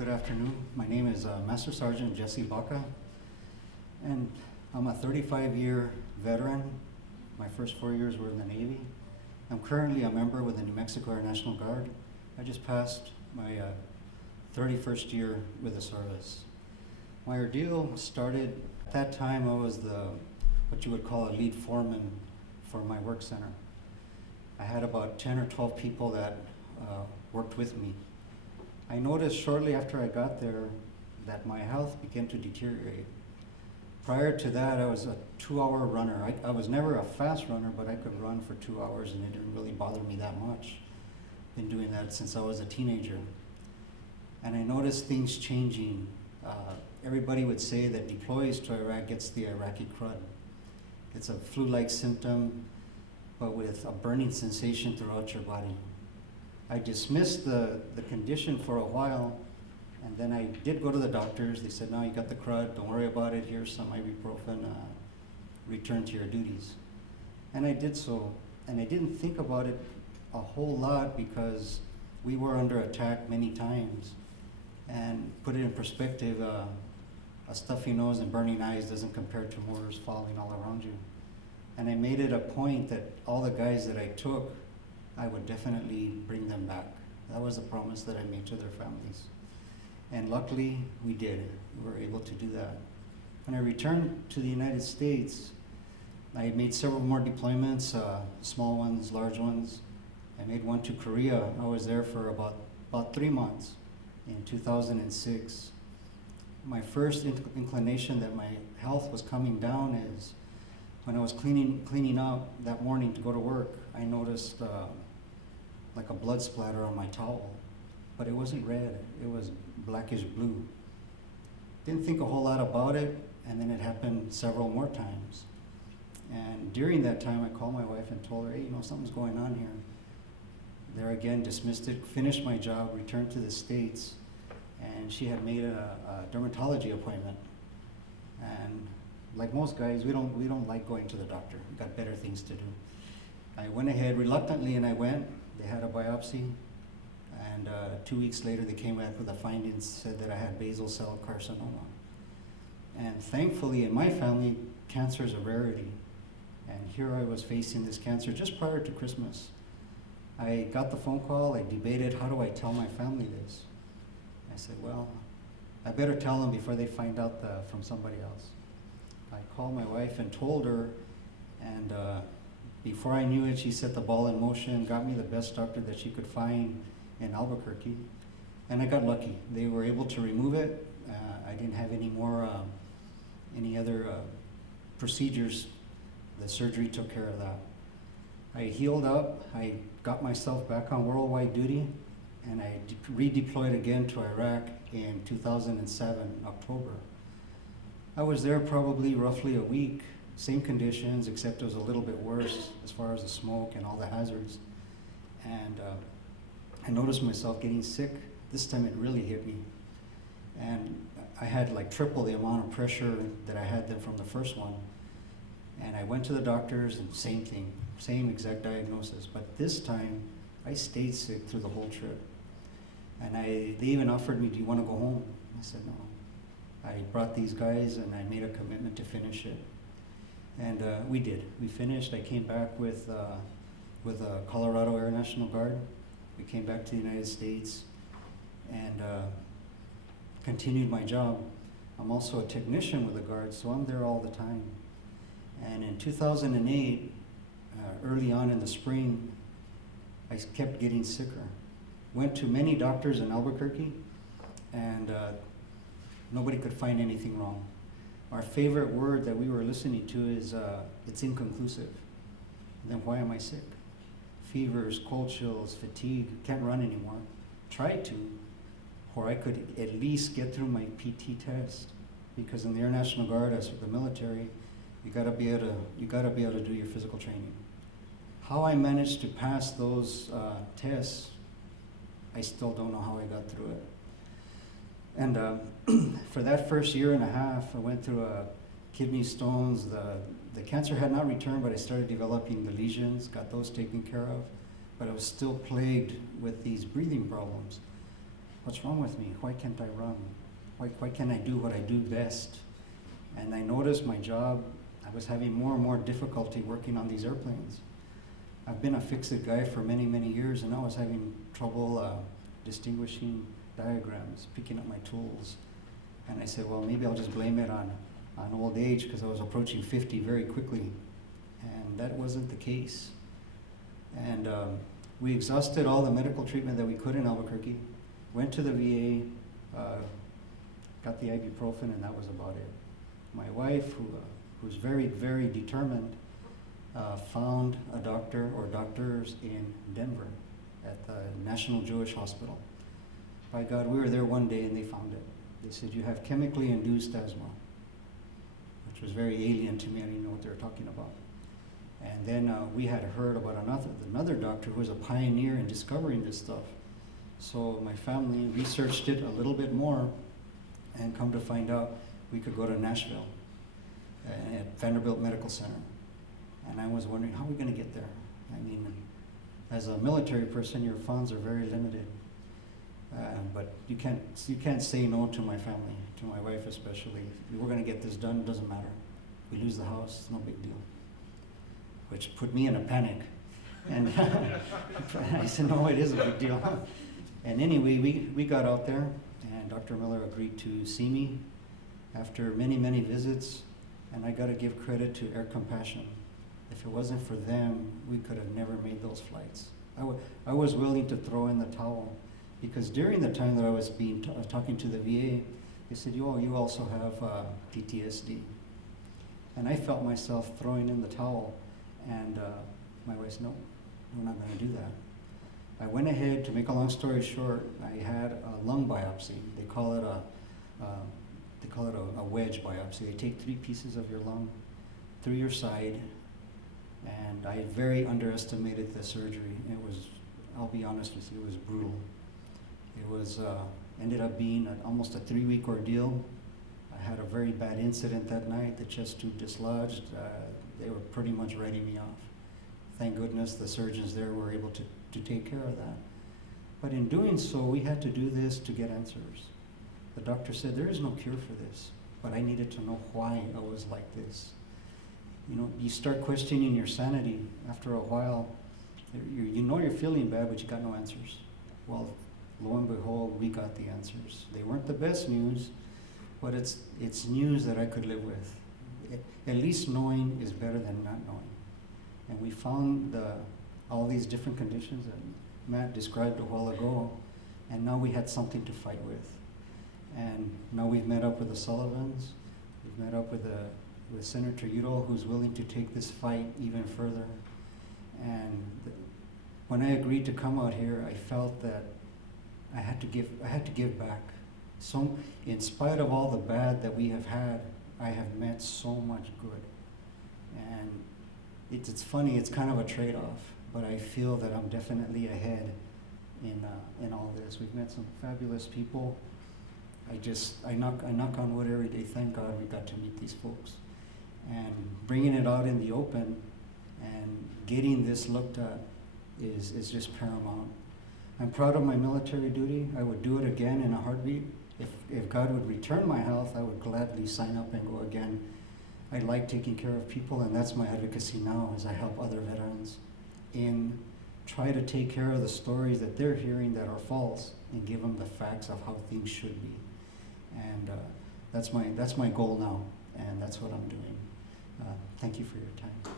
Good afternoon. My name is Master Sergeant Jessey Baca, and I'm a 35-year veteran. My first 4 years were in the Navy. I'm currently a member with the New Mexico Air National Guard. I just passed my 31st year with the service. My ordeal started, at that time I was what you would call a lead foreman for my work center. I had about 10 or 12 people that worked with me. I noticed shortly after I got there that my health began to deteriorate. Prior to that, I was a 2-hour runner. I was never a fast runner, but I could run for 2 hours and it didn't really bother me that much. Been doing that since I was a teenager. And I noticed things changing. Everybody would say that deploys to Iraq gets the Iraqi crud. It's a flu-like symptom, but with a burning sensation throughout your body. I dismissed the condition for a while, and then I did go to the doctors. They said, no, you got the crud, don't worry about it, here's some ibuprofen, return to your duties. And I did so, and I didn't think about it a whole lot because we were under attack many times. And put it in perspective, a stuffy nose and burning eyes doesn't compare to mortars falling all around you. And I made it a point that all the guys that I took, I would definitely bring them back. That was a promise that I made to their families. And luckily, we did. We were able to do that. When I returned to the United States, I made several more deployments, small ones, large ones. I made one to Korea. I was there for about 3 months in 2006. My first inclination that my health was coming down is when I was cleaning up that morning to go to work, I noticed like a blood splatter on my towel, but it wasn't red, it was blackish blue. Didn't think a whole lot about it, and then it happened several more times. And during that time, I called my wife and told her, hey, something's going on here. There again, dismissed it, finished my job, returned to the States, and she had made a dermatology appointment. And like most guys, we don't like going to the doctor. We got better things to do. I went ahead reluctantly and I went. They had a biopsy, and 2 weeks later they came back with the findings, said that I had basal cell carcinoma. And thankfully in my family, cancer is a rarity. And here I was facing this cancer just prior to Christmas. I got the phone call, I debated, how do I tell my family this? I said, well, I better tell them before they find out from somebody else. I called my wife and told her, and before I knew it, she set the ball in motion, got me the best doctor that she could find in Albuquerque, and I got lucky. They were able to remove it. I didn't have any other procedures. The surgery took care of that. I healed up, I got myself back on worldwide duty, and I redeployed again to Iraq in 2007, October. I was there probably roughly a week, same conditions, except it was a little bit worse as far as the smoke and all the hazards. And I noticed myself getting sick. This time it really hit me. And I had like triple the amount of pressure that I had from the first one. And I went to the doctors and same thing, same exact diagnosis. But this time, I stayed sick through the whole trip. And they even offered me, do you want to go home? I said no. I brought these guys and I made a commitment to finish it. And we did. We finished. I came back with Colorado Air National Guard. We came back to the United States and continued my job. I'm also a technician with the Guard, so I'm there all the time. And in 2008, early on in the spring, I kept getting sicker. Went to many doctors in Albuquerque, and nobody could find anything wrong. Our favorite word that we were listening to is, it's inconclusive. Then why am I sick? Fevers, cold chills, fatigue, can't run anymore. Tried to, or I could at least get through my PT test, because in the Air National Guard, as the military, you gotta be able to do your physical training. How I managed to pass those tests, I still don't know how I got through it. And for that first year and a half, I went through kidney stones. The cancer had not returned, but I started developing the lesions, got those taken care of, but I was still plagued with these breathing problems. what's wrong with me? Why can't I run? Why can't I do what I do best? And I noticed my job, I was having more and more difficulty working on these airplanes. I've been a fix-it guy for many, many years, and I was having trouble distinguishing diagrams, picking up my tools. And I said, well, maybe I'll just blame it on old age, because I was approaching 50 very quickly. And that wasn't the case. And we exhausted all the medical treatment that we could in Albuquerque, went to the VA, got the ibuprofen, and that was about it. My wife, who's very, very determined, found a doctor or doctors in Denver at the National Jewish Hospital. By God, we were there one day and they found it. They said, you have chemically induced asthma, which was very alien to me. I didn't know what they were talking about. And then we had heard about another doctor who was a pioneer in discovering this stuff. So my family researched it a little bit more, and come to find out we could go to Nashville at Vanderbilt Medical Center. And I was wondering, how are we going to get there? I mean, as a military person, your funds are very limited. But you can't say no to my family, to my wife especially. We're going to get this done, it doesn't matter. We lose the house, it's no big deal. Which put me in a panic. And I said, no, it is a big deal. And anyway, we got out there, and Dr. Miller agreed to see me after many, many visits. And I got to give credit to Air Compassion. If it wasn't for them, we could have never made those flights. I was willing to throw in the towel, because during the time that I was talking to the VA, they said, you also have PTSD. And I felt myself throwing in the towel, and my wife said, no, we're not going to do that. I went ahead, to make a long story short, I had a lung biopsy. They call it a wedge biopsy. They take 3 pieces of your lung through your side, and I very underestimated the surgery. It was, I'll be honest with you, it was brutal. It was, ended up being almost a 3-week ordeal. I had a very bad incident that night. The chest tube dislodged. They were pretty much writing me off. Thank goodness the surgeons there were able to take care of that. But in doing so, we had to do this to get answers. The doctor said, there is no cure for this, but I needed to know why I was like this. You know, you start questioning your sanity after a while. You know you're feeling bad, but you got no answers. Well, lo and behold, we got the answers. They weren't the best news, but it's news that I could live with. At least knowing is better than not knowing. And we found all these different conditions that Matt described a while ago, and now we had something to fight with. And now we've met up with the Sullivans, we've met up with Senator Udall, who's willing to take this fight even further. And when I agreed to come out here, I felt that I had to give back. So, in spite of all the bad that we have had, I have met so much good. And it's funny, it's kind of a trade-off, but I feel that I'm definitely ahead in all this. We've met some fabulous people. I knock on wood every day. Thank God we got to meet these folks. And bringing it out in the open and getting this looked at is just paramount. I'm proud of my military duty. I would do it again in a heartbeat. If God would return my health, I would gladly sign up and go again. I like taking care of people, and that's my advocacy now, as I help other veterans in try to take care of the stories that they're hearing that are false and give them the facts of how things should be. And that's my goal now, and that's what I'm doing. Thank you for your time.